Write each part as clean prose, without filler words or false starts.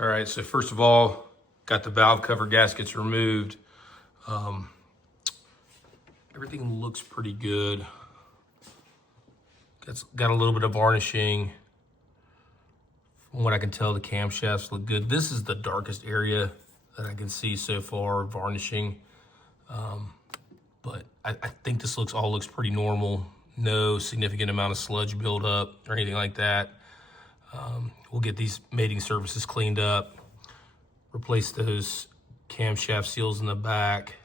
All right, so first of all, got the valve cover gaskets removed. Everything looks pretty good. Got a little bit of varnishing. From what I can tell, the camshafts look good. This is the darkest area that I can see so far, varnishing. But I think this all looks pretty normal. No significant amount of sludge buildup or anything like that. We'll get these mating surfaces cleaned up, replace those camshaft seals in the back.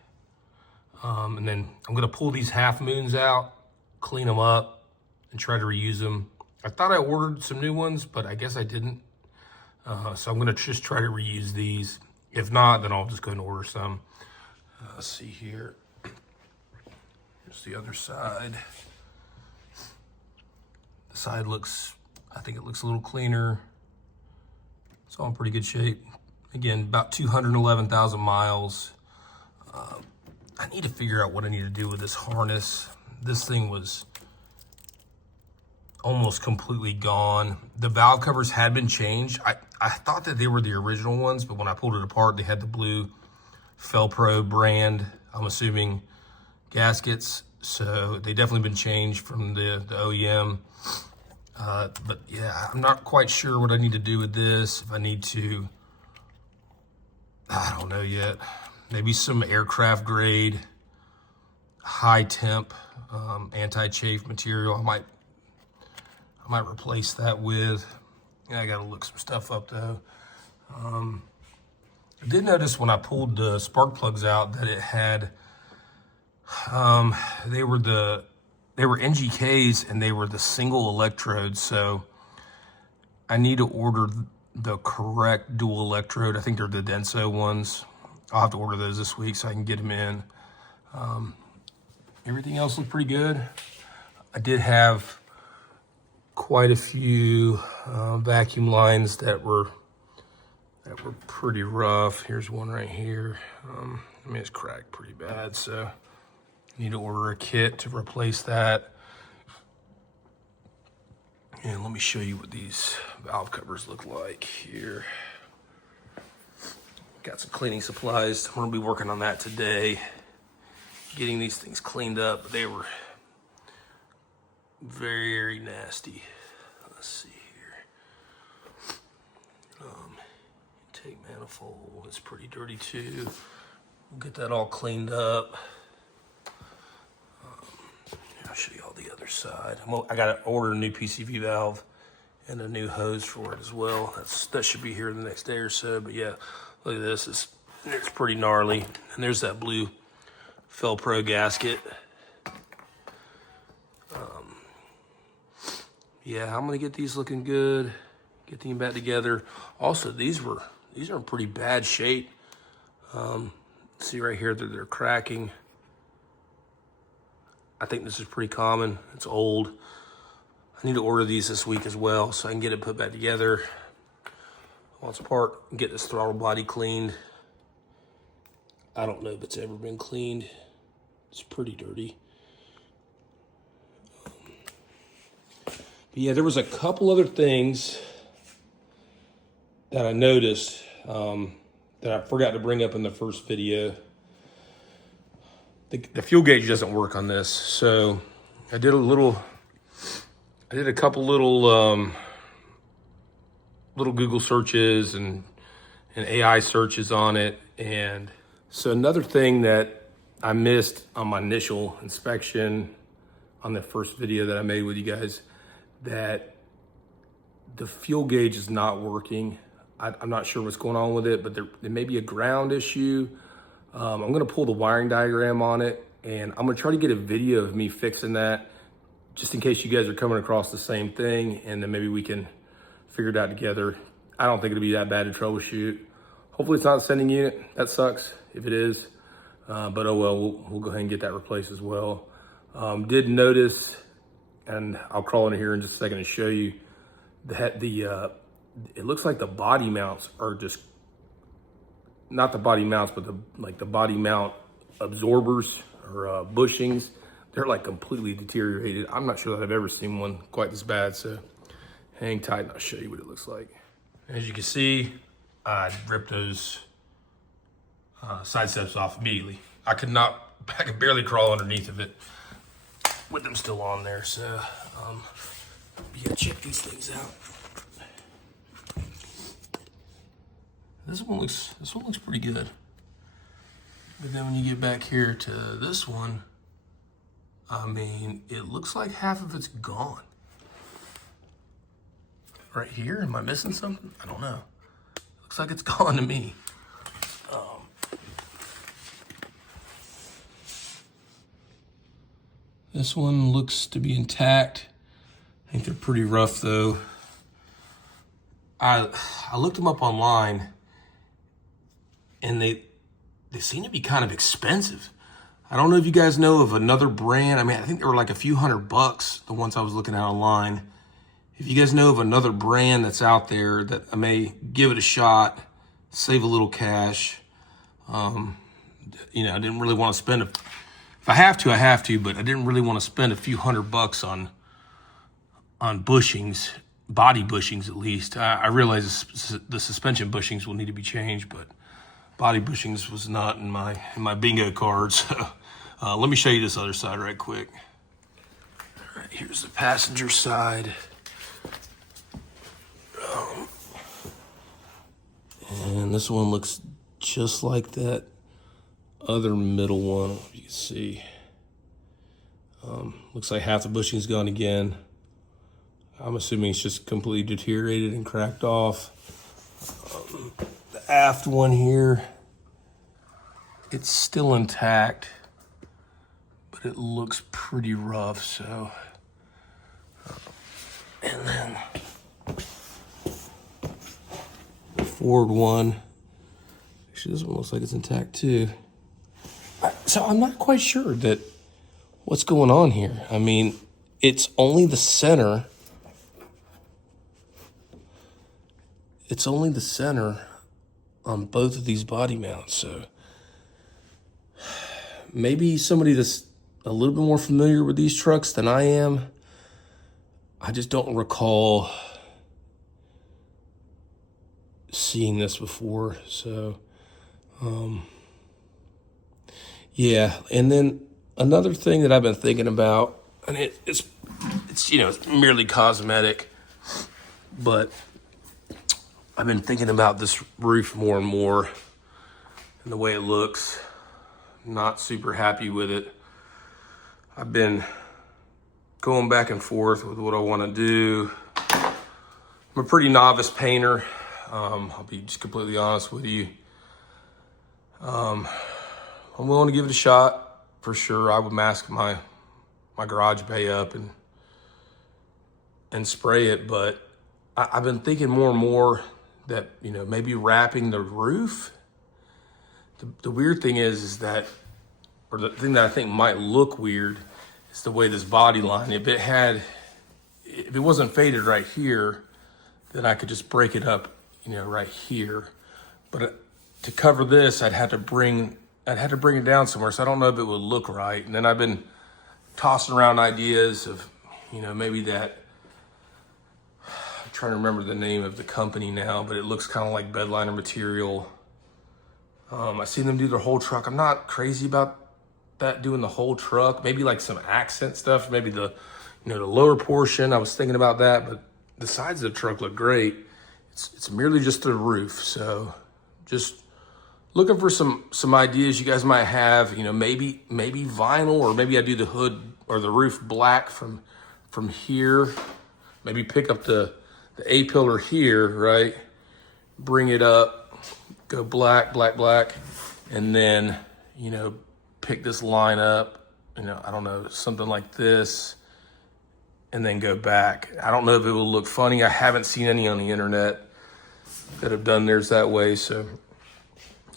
And then I'm gonna pull these half moons out, clean them up, and try to reuse them. I thought I ordered some new ones, but I guess I didn't. So I'm gonna just try to reuse these. If not, then I'll just go and order some. Let's see here. Here's the other side. The side looks, I think it looks a little cleaner. It's all in pretty good shape. Again, about 211,000 miles. I need to figure out what I need to do with this harness. This thing was almost completely gone. The valve covers had been changed. I thought that they were the original ones, but when I pulled it apart, they had the blue Felpro brand, I'm assuming, gaskets. So they definitely been changed from the OEM. But yeah, I'm not quite sure what I need to do with this. If I need to, I don't know yet. Maybe some aircraft grade, high temp, anti-chafe material. I might replace that with. Yeah, I gotta look some stuff up though. I did notice when I pulled the spark plugs out that it had, they were NGKs and they were the single electrodes. So I need to order the correct dual electrode. I think they're the Denso ones. I'll have to order those this week so I can get them in. Everything else looked pretty good. I did have quite a few vacuum lines that were pretty rough. Here's one right here. I mean, it's cracked pretty bad, so I need to order a kit to replace that. And let me show you what these valve covers look like here. Got some cleaning supplies. I'm gonna be working on that today, getting these things cleaned up. They were very nasty. Let's see here. Intake manifold, it's pretty dirty too. We'll get that all cleaned up. I'll show you all the other side. I gotta order a new PCV valve and a new hose for it as well. That should be here in the next day or so. But yeah, look at this. It's pretty gnarly. And there's that blue Felpro gasket. Yeah, I'm gonna get these looking good. Get them back together. Also, these are in pretty bad shape. See right here that they're cracking. I think this is pretty common. It's old. I need to order these this week as well so I can get it put back together. Once apart, get this throttle body cleaned. I don't know if it's ever been cleaned. It's pretty dirty. But yeah, there was a couple other things that I noticed that I forgot to bring up in the first video. The fuel gauge doesn't work on this, so I did a couple little Google searches and AI searches on it. And so another thing that I missed on my initial inspection on the first video that I made with you guys, that the fuel gauge is not working. I'm not sure what's going on with it, but there may be a ground issue. I'm gonna pull the wiring diagram on it, and I'm gonna try to get a video of me fixing that, just in case you guys are coming across the same thing, and then maybe we can figure it out together. I don't think it'll be that bad to troubleshoot. Hopefully it's not a sending unit. That sucks if it is, but oh well, we'll go ahead and get that replaced as well. Did notice, and I'll crawl in here in just a second and show you, that it looks like the body mounts are just, not the body mounts, but the body mount absorbers or bushings, they're like completely deteriorated. I'm not sure that I've ever seen one quite this bad, so hang tight and I'll show you what it looks like. As you can see, I'd rip those side steps off immediately. I could barely crawl underneath of it with them still on there. So you gotta check these things out. This one looks pretty good. But then when you get back here to this one, I mean, it looks like half of it's gone. Right here, am I missing something? I don't know. Looks like it's gone to me. This one looks to be intact. I think they're pretty rough though. I looked them up online and they seem to be kind of expensive. I don't know if you guys know of another brand. I mean, I think they were like a few $100, the ones I was looking at online. If you guys know of another brand that's out there that I may give it a shot, save a little cash. You know, I didn't really want to spend if I have to, but I didn't really want to spend a few $100 on bushings, body bushings at least. I realize the suspension bushings will need to be changed, but body bushings was not in my bingo cards. Let me show you this other side right quick. All right, here's the passenger side. And this one looks just like that other middle one, you can see. Looks like half the bushing's gone again. I'm assuming it's just completely deteriorated and cracked off. The aft one here, it's still intact, but it looks pretty rough, so. And then the forward one, actually this one looks like it's intact too. So I'm not quite sure that what's going on here. I mean, it's only the center. It's only the center on both of these body mounts. So maybe somebody that's a little bit more familiar with these trucks than I am. I just don't recall seeing this before. So, yeah. And then another thing that I've been thinking about, and it's you know, it's merely cosmetic, but I've been thinking about this roof more and more and the way it looks. Not super happy with it. I've been going back and forth with what I want to do. I'm a pretty novice painter. I'll be just completely honest with you. I'm willing to give it a shot for sure. I would mask my garage bay up and spray it, but I've been thinking more and more that, you know, maybe wrapping the roof. The weird thing is that, or the thing that I think might look weird is the way this body line, if it wasn't faded right here, then I could just break it up, you know, right here. But to cover this, I'd have to bring it down somewhere. So I don't know if it would look right. And then I've been tossing around ideas of, you know, maybe that, I'm trying to remember the name of the company now, but it looks kind of like bedliner material. I seen them do their whole truck. I'm not crazy about that, doing the whole truck. Maybe like some accent stuff, maybe the, you know, the lower portion. I was thinking about that, but the sides of the truck look great. It's merely just the roof. So just looking for some ideas you guys might have, you know, maybe vinyl, or maybe I do the hood or the roof black from here. Maybe pick up the A-pillar here, right? Bring it up, go black, and then, you know, pick this line up, you know, I don't know, something like this, and then go back. I don't know if it will look funny. I haven't seen any on the internet that have done theirs that way, so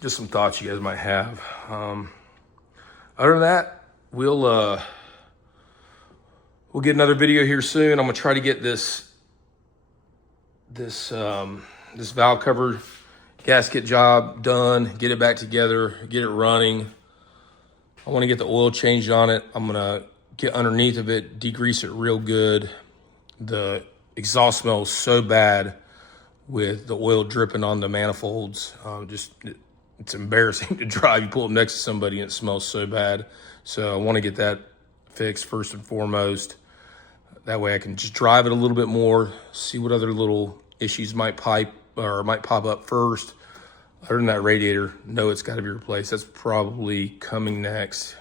just some thoughts you guys might have. Other than that, we'll get another video here soon. I'm gonna try to get this valve cover gasket job done, get it back together, get it running. I want to get the oil changed on it. I'm gonna get underneath of it, degrease it real good. The exhaust smells so bad with the oil dripping on the manifolds. It's embarrassing to drive. You pull up next to somebody and it smells so bad. So I want to get that fixed first and foremost. That way I can just drive it a little bit more, see what other little issues might pop up first. Other than that radiator, no, it's got to be replaced. That's probably coming next.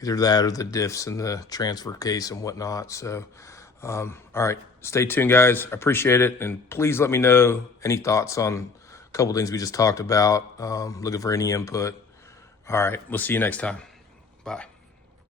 Either that or the diffs in the transfer case and whatnot. So, all right, stay tuned, guys. I appreciate it. And please let me know any thoughts on a couple things we just talked about. Looking for any input. All right, we'll see you next time. Bye.